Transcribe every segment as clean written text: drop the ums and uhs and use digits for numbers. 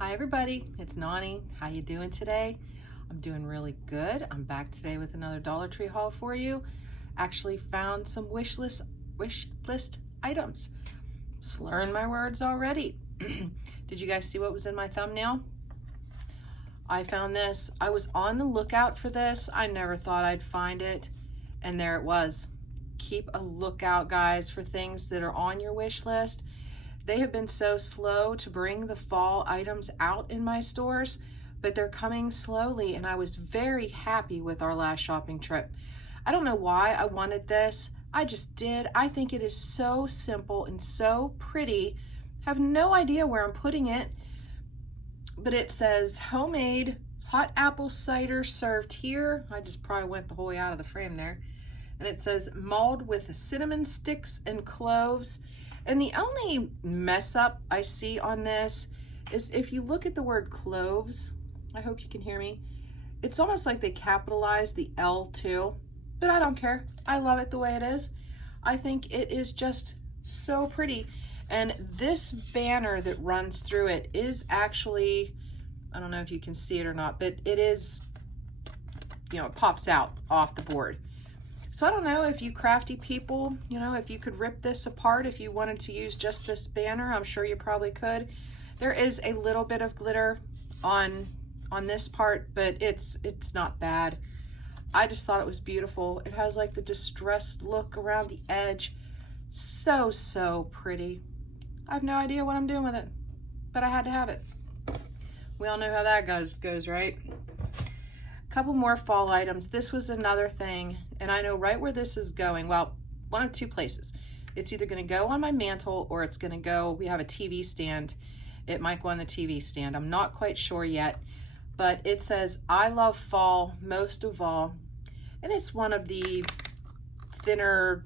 Hi everybody, it's Nani. How you doing today? I'm doing really good. I'm back today with another Dollar Tree haul for you. Actually found some wish list items. Slurring my words already. Did you guys see what was in my thumbnail? I found this. I was on the lookout for this. I never thought I'd find it, and there it was. Keep a lookout, guys, for things that are on your wish list. They have been so slow to bring the fall items out in my stores, but they're coming slowly, and I was very happy with our last shopping trip. I don't know why I wanted this. I just did. I think it is so simple and so pretty. Have no idea where I'm putting it, but it says homemade hot apple cider served here. I just probably went the whole way out of the frame there. And it says mulled with cinnamon sticks and cloves. And the only mess up I see on this is if you look at the word cloves, I hope you can hear me, it's almost like they capitalized the L too, but I don't care. I love it the way it is. I think it is just so pretty. And this banner that runs through it is actually, I don't know if you can see it or not, but it is, you know, it pops out off the board. So I don't know if you crafty people, you know, if you could rip this apart, if you wanted to use just this banner, I'm sure you probably could. There is a little bit of glitter on this part, but it's not bad. I just thought it was beautiful. It has like the distressed look around the edge. So pretty. I have no idea what I'm doing with it, but I had to have it. We all know how that goes, right? Couple more fall items. This was another thing, and I know right where this is going. Well, one of two places. It's either going to go on my mantle or it's going to go, we have a TV stand. It might go on the TV stand. I'm not quite sure yet, but it says, I love fall most of all. And it's one of the thinner,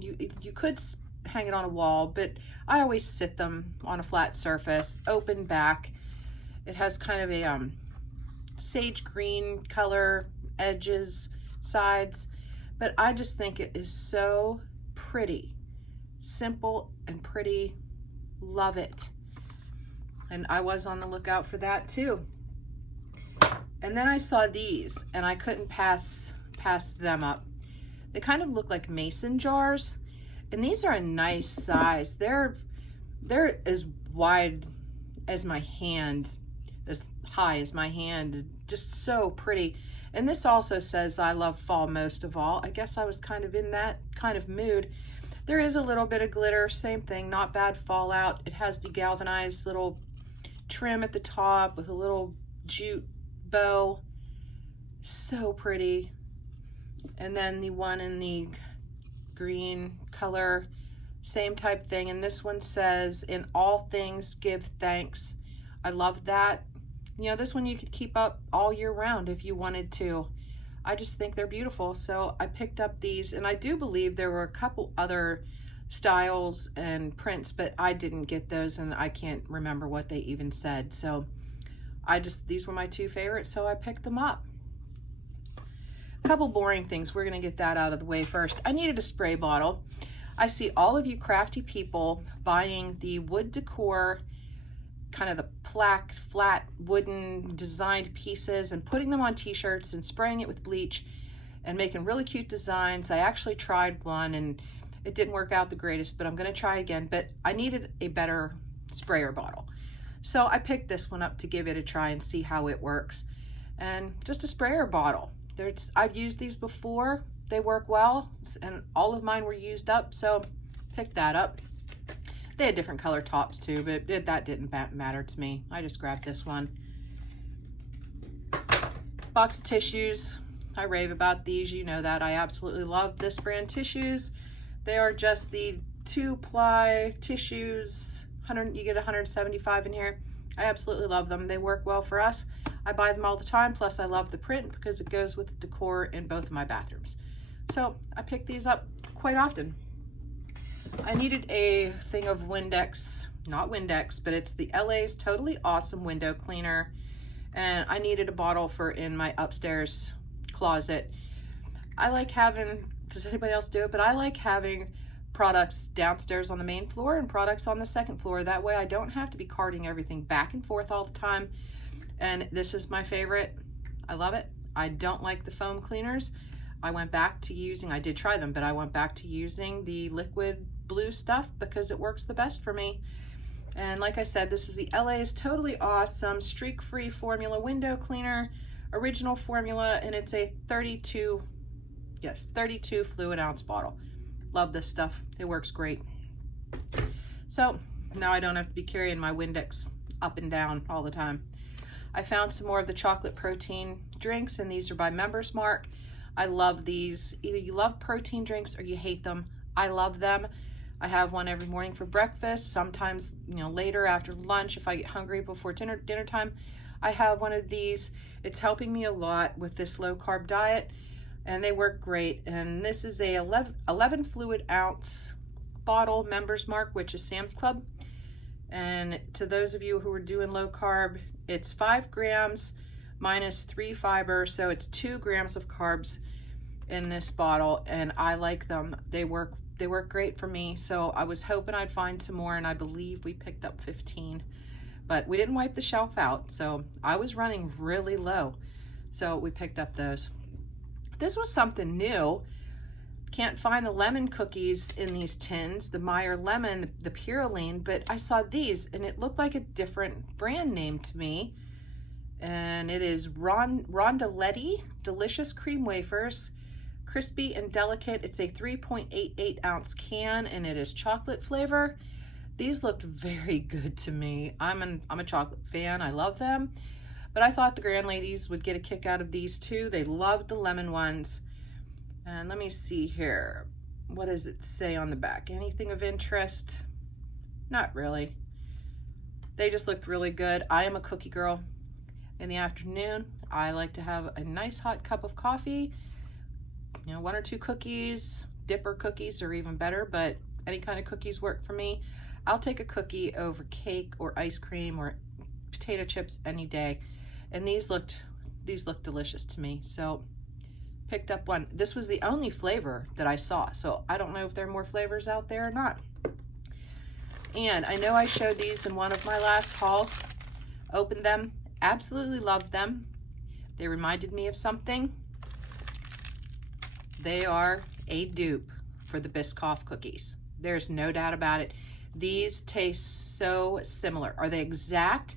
you could hang it on a wall, but I always sit them on a flat surface, open back. It has kind of a sage green color, edges, sides, but I just think it is so pretty. Simple and pretty. Love it. And I was on the lookout for that too. And then I saw these and I couldn't pass them up. They kind of look like mason jars, and these are a nice size. They're as wide as my hand, as high as my hand, just so pretty. And this also says I love fall most of all. I guess I was kind of in that kind of mood. There is a little bit of glitter, same thing, not bad fallout. It has the galvanized little trim at the top with a little jute bow. So pretty. And then the one in the green color, same type thing. And this one says, in all things give thanks. I love that. You know, this one you could keep up all year round if you wanted to. I just think they're beautiful. So I picked up these, and I do believe there were a couple other styles and prints, but I didn't get those, and I can't remember what they even said. So these were my two favorites, so I picked them up. A couple boring things. We're gonna get that out of the way first. I needed a spray bottle. I see all of you crafty people buying the wood decor, kind of the flat wooden designed pieces, and putting them on t-shirts and spraying it with bleach and making really cute designs. I actually tried one and it didn't work out the greatest, but I'm gonna try again. But I needed a better sprayer bottle. So I picked this one up to give it a try and see how it works. And just a sprayer bottle. I've used these before. They work well, and all of mine were used up, so picked that up. They had different color tops too, but that didn't matter to me. I just grabbed this one. Box of tissues. I rave about these. You know that. I absolutely love this brand tissues. They are just the 2-ply tissues. You get 175 in here. I absolutely love them. They work well for us. I buy them all the time. Plus I love the print because it goes with the decor in both of my bathrooms. So I pick these up quite often. I needed a thing of Windex, not Windex, but it's the LA's Totally Awesome Window Cleaner. And I needed a bottle for in my upstairs closet. I like having, does anybody else do it? But I like having products downstairs on the main floor and products on the second floor. That way I don't have to be carting everything back and forth all the time. And this is my favorite. I love it. I don't like the foam cleaners. I went back to using, I did try them, but I went back to using the liquid blue stuff because it works the best for me. And like I said, this is the LA's Totally Awesome streak-free formula window cleaner, original formula, and it's a 32 fluid ounce bottle. Love this stuff. It works great. So now I don't have to be carrying my Windex up and down all the time. I found some more of the chocolate protein drinks, and these are by Members Mark. I love these. Either you love protein drinks or you hate them. I love them. I have one every morning for breakfast. Sometimes, later after lunch, if I get hungry before dinner time, I have one of these. It's helping me a lot with this low carb diet, and they work great. And this is a 11 fluid ounce bottle, Members Mark, which is Sam's Club. And to those of you who are doing low carb, it's 5 grams minus 3 fiber, so it's 2 grams of carbs in this bottle, and I like them. They work great for me. So I was hoping I'd find some more, and I believe we picked up 15, but we didn't wipe the shelf out, so I was running really low, so we picked up those. This was something new. Can't find the lemon cookies in these tins, the Meyer lemon, the Purine, but I saw these and it looked like a different brand name to me. And it is Rondelletti Delicious Cream Wafers, crispy and delicate. It's a 3.88 ounce can, and it is chocolate flavor. These looked very good to me. I'm a chocolate fan. I love them, but I thought the grand ladies would get a kick out of these too. They loved the lemon ones. And let me see here. What does it say on the back? Anything of interest? Not really. They just looked really good. I am a cookie girl. In the afternoon, I like to have a nice hot cup of coffee. 1 or 2 cookies. Dipper cookies are even better, but any kind of cookies work for me. I'll take a cookie over cake or ice cream or potato chips any day. And these looked delicious to me. So picked up one. This was the only flavor that I saw, so I don't know if there are more flavors out there or not. And I know I showed these in one of my last hauls. Opened them, absolutely loved them. They reminded me of something. They are a dupe for the Biscoff cookies. There's no doubt about it. These taste so similar. Are they exact?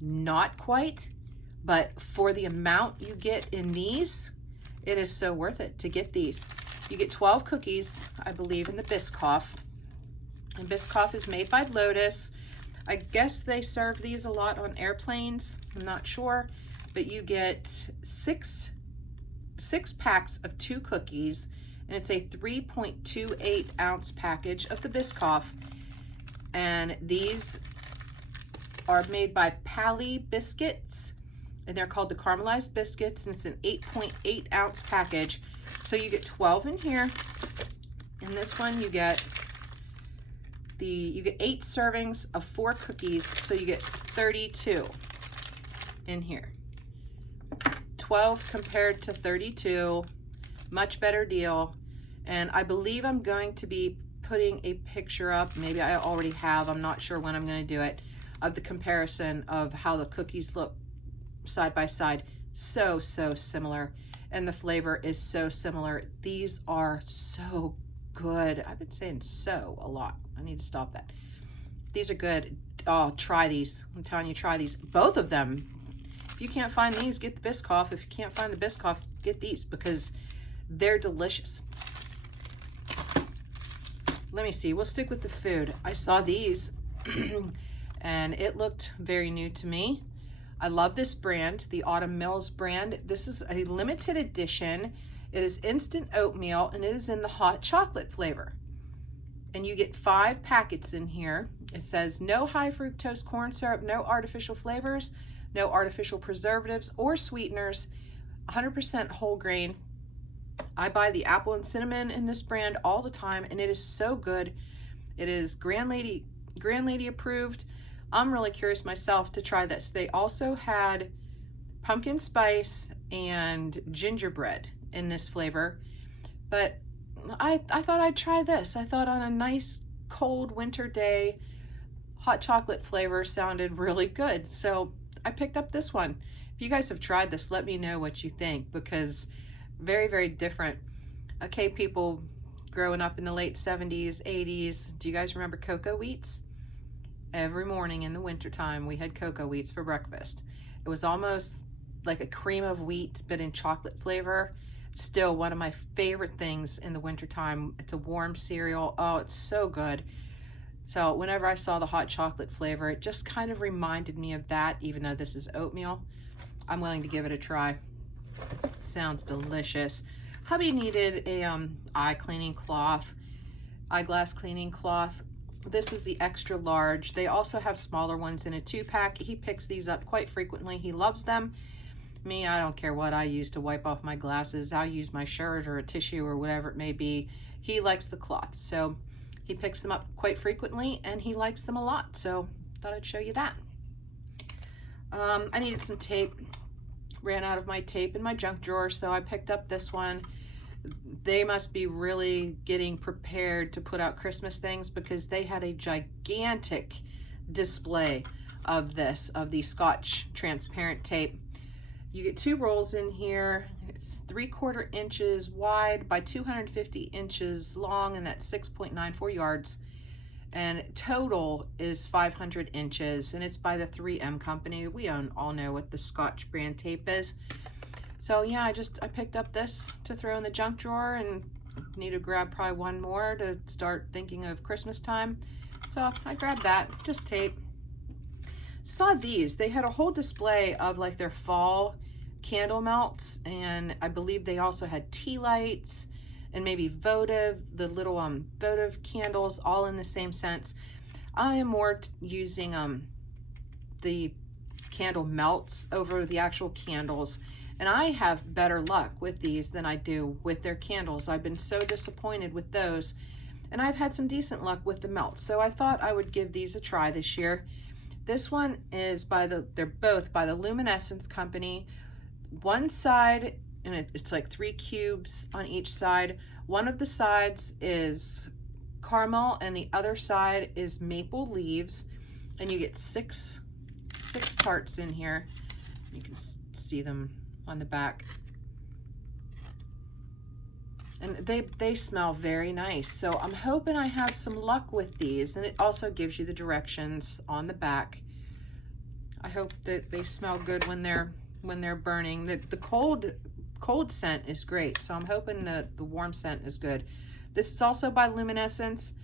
Not quite, but for the amount you get in these, it is so worth it to get these. You get 12 cookies, I believe, in the Biscoff. And Biscoff is made by Lotus. I guess they serve these a lot on airplanes. I'm not sure. But you get six packs of 2 cookies. And it's a 3.28 ounce package of the Biscoff. And these are made by Pally Biscuits. And they're called the Caramelized Biscuits, and it's an 8.8 ounce package. So you get 12 in here. In this one, you get 8 servings of 4 cookies, so you get 32 in here. 12 compared to 32, much better deal. And I believe I'm going to be putting a picture up, maybe I already have, I'm not sure when I'm going to do it, of the comparison of how the cookies look side by side. So similar, and the flavor is so similar. These are so good. I've been saying so a lot. I need to stop that. These are good. Oh, try these. I'm telling you, try these. Both of them. If you can't find these, get the Biscoff. If you can't find the Biscoff, get these because they're delicious. Let me see. We'll stick with the food. I saw these and it looked very new to me. I love this brand, the Autumn Mills brand. This is a limited edition. It is instant oatmeal, and it is in the hot chocolate flavor. And you get 5 packets in here. It says no high fructose corn syrup, no artificial flavors, no artificial preservatives or sweeteners, 100% whole grain. I buy the apple and cinnamon in this brand all the time, and it is so good. It is Grand Lady approved. I'm really curious myself to try this. They also had pumpkin spice and gingerbread in this flavor, but I thought I'd try this. I thought on a nice cold winter day, hot chocolate flavor sounded really good. So I picked up this one. If you guys have tried this, let me know what you think, because very, very different. Okay, people growing up in the late 70s, 80s, do you guys remember cocoa wheats? Every morning in the wintertime, we had cocoa wheats for breakfast. It was almost like a cream of wheat, but in chocolate flavor. Still one of my favorite things in the wintertime. It's a warm cereal. Oh, it's so good. So whenever I saw the hot chocolate flavor, it just kind of reminded me of that, even though this is oatmeal. I'm willing to give it a try. Sounds delicious. Hubby needed a eye cleaning cloth, eyeglass cleaning cloth. This is the extra large. They also have smaller ones in a 2-pack. He picks these up quite frequently. He loves them. Me, I don't care what I use to wipe off my glasses. I'll use my shirt or a tissue or whatever it may be. He likes the cloths, so he picks them up quite frequently and he likes them a lot. So thought I'd show you that. I needed some tape. Ran out of my tape in my junk drawer, so I picked up this one. They must be really getting prepared to put out Christmas things, because they had a gigantic display of the Scotch transparent tape. You get 2 rolls in here. It's 3/4 inches wide by 250 inches long, and that's 6.94 yards. And total is 500 inches, and it's by the 3M company. We all know what the Scotch brand tape is. So yeah, I picked up this to throw in the junk drawer, and need to grab probably one more to start thinking of Christmas time. So I grabbed that, just tape. Saw these. They had a whole display of like their fall candle melts, and I believe they also had tea lights and maybe votive, the little votive candles, all in the same scents. I am more using the candle melts over the actual candles, and I have better luck with these than I do with their candles. I've been so disappointed with those, and I've had some decent luck with the melts, so I thought I would give these a try this year. This one is they're both by the Luminescence company. One side, and it's like 3 cubes on each side. One of the sides is caramel and the other side is maple leaves, and you get six tarts in here. You can see them on the back, and they smell very nice. So I'm hoping I have some luck with these, and it also gives you the directions on the back. I hope that they smell good when they're burning. The cold scent is great, so I'm hoping the warm scent is good. This is also by Luminescence,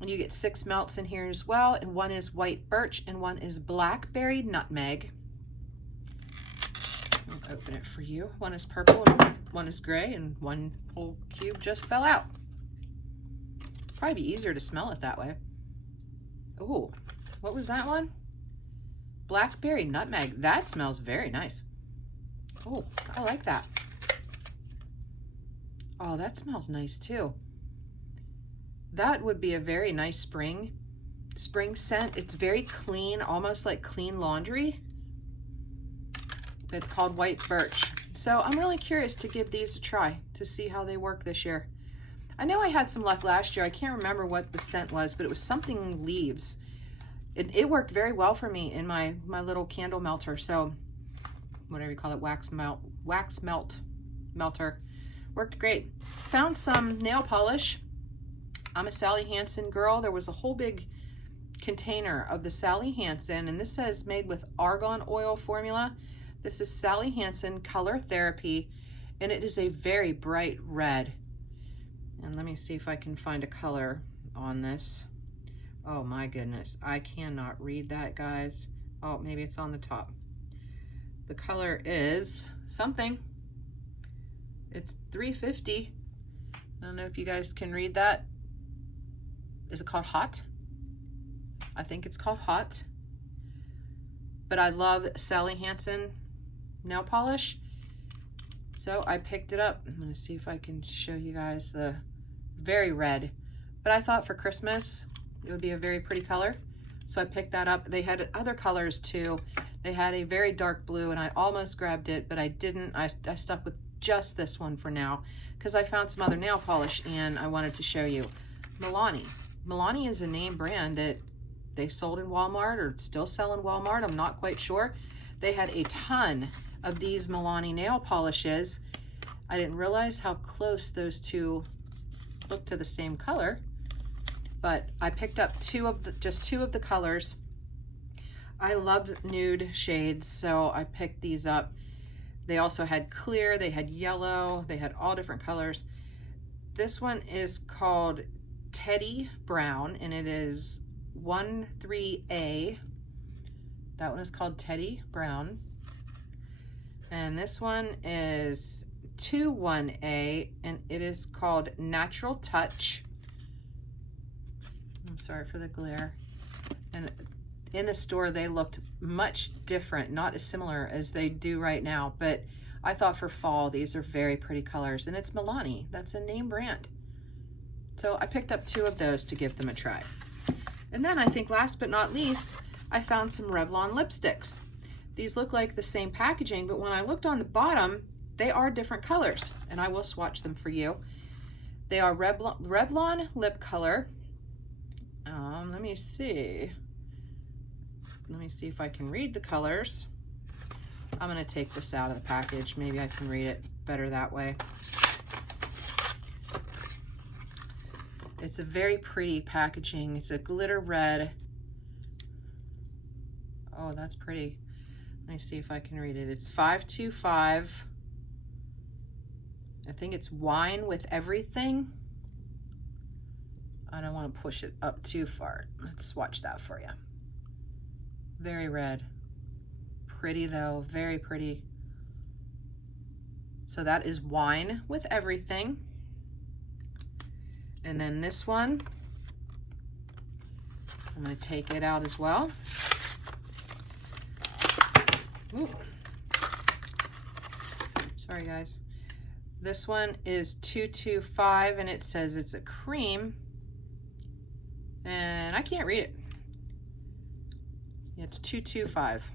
and you get 6 melts in here as well, and one is white birch and one is blackberry nutmeg. I'll open it for you. One is purple and one is gray, and one whole cube just fell out. Probably be easier to smell it that way. Oh, what was that one? Blackberry nutmeg. That smells very nice. Oh, I like that. Oh, that smells nice too. That would be a very nice spring scent. It's very clean, almost like clean laundry. It's called white birch. So I'm really curious to give these a try to see how they work this year. I know I had some luck last year. I can't remember what the scent was, but it was something leaves. It worked very well for me in my little candle melter. So whatever you call it, wax melter. Worked great. Found some nail polish. I'm a Sally Hansen girl. There was a whole big container of the Sally Hansen, and this says made with argan oil formula. This is Sally Hansen Color Therapy, and it is a very bright red. And let me see if I can find a color on this. Oh my goodness, I cannot read that, guys. Oh, maybe it's on the top. The color is something. It's 350. I don't know if you guys can read that. Is it called Hot? I think it's called Hot. But I love Sally Hansen nail polish, so I picked it up. I'm gonna see if I can show you guys the very red. But I thought for Christmas it would be a very pretty color, so I picked that up. They had other colors too. They had a very dark blue, and I almost grabbed it, but I didn't. I stuck with just this one for now because I found some other nail polish and I wanted to show you. Milani. Milani is a name brand that they sold in Walmart or still sell in Walmart. I'm not quite sure. They had a ton of these Milani nail polishes. I didn't realize how close those two look to the same color, but I picked up just two of the colors. I love nude shades, so I picked these up. They also had clear, they had yellow, they had all different colors. This one is called Teddy Brown, and it is 13A. That one is called Teddy Brown. And this one is 21A, and it is called Natural Touch. I'm sorry for the glare. And in the store, they looked much different, not as similar as they do right now, but I thought for fall, these are very pretty colors, and it's Milani. That's a name brand. So I picked up two of those to give them a try. And then I think last but not least, I found some Revlon lipsticks. These look like the same packaging, but when I looked on the bottom, they are different colors, and I will swatch them for you. They are Revlon lip color. Let me see. Let me see if I can read the colors. I'm gonna take this out of the package. Maybe I can read it better that way. It's a very pretty packaging. It's a glitter red. Oh, that's pretty. Let me see if I can read it. It's 525. I think it's Wine with Everything. I don't want to push it up too far. Let's swatch that for you. Very red. Pretty though, very pretty. So that is Wine with Everything. And then this one, I'm going to take it out as well. Ooh. Sorry guys. This one is 225 and it says it's a cream. And I can't read it. It's 225.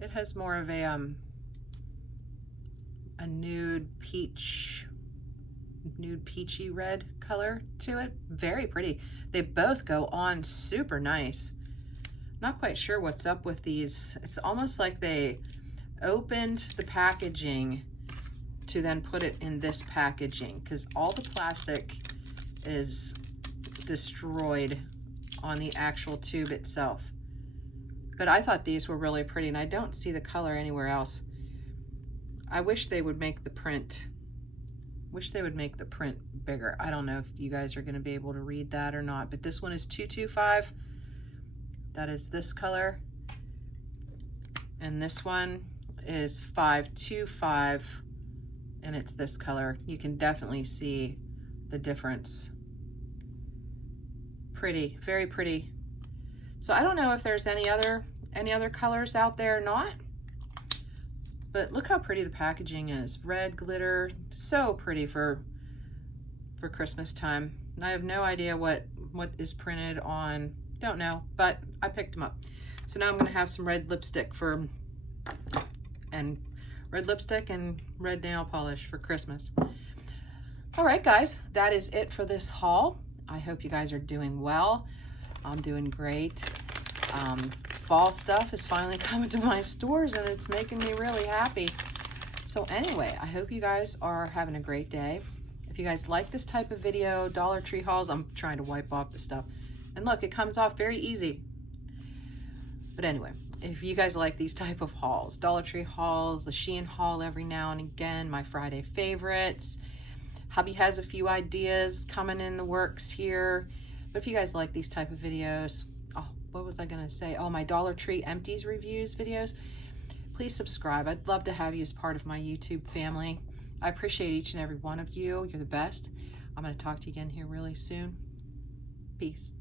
It has more of a nude peachy red color to it. Very pretty. They both go on super nice. Not quite sure what's up with these. It's almost like they opened the packaging to then put it in this packaging because all the plastic is destroyed on the actual tube itself. But I thought these were really pretty, and I don't see the color anywhere else. I wish they would make the print. Bigger. I don't know if you guys are going to be able to read that or not, but this one is 225. That is this color. And this one is 525, and it's this color. You can definitely see the difference. Pretty, very pretty. So I don't know if there's any other colors out there or not, but look how pretty the packaging is. Red glitter, so pretty for Christmas time. And I have no idea what is printed on, don't know, but I picked them up. So now I'm gonna have some red lipstick and red nail polish for Christmas. All right, guys, that is it for this haul. I hope you guys are doing well. I'm doing great. Fall stuff is finally coming to my stores and it's making me really happy. So anyway, I hope you guys are having a great day. If you guys like this type of video, Dollar Tree hauls, I'm trying to wipe off the stuff. And look, it comes off very easy. But anyway, if you guys like these type of hauls, Dollar Tree hauls, the Shein haul every now and again, my Friday favorites. Hubby has a few ideas coming in the works here. But if you guys like these type of videos, oh, what was I gonna say? Oh, my Dollar Tree empties reviews videos. Please subscribe. I'd love to have you as part of my YouTube family. I appreciate each and every one of you. You're the best. I'm gonna talk to you again here really soon. Peace.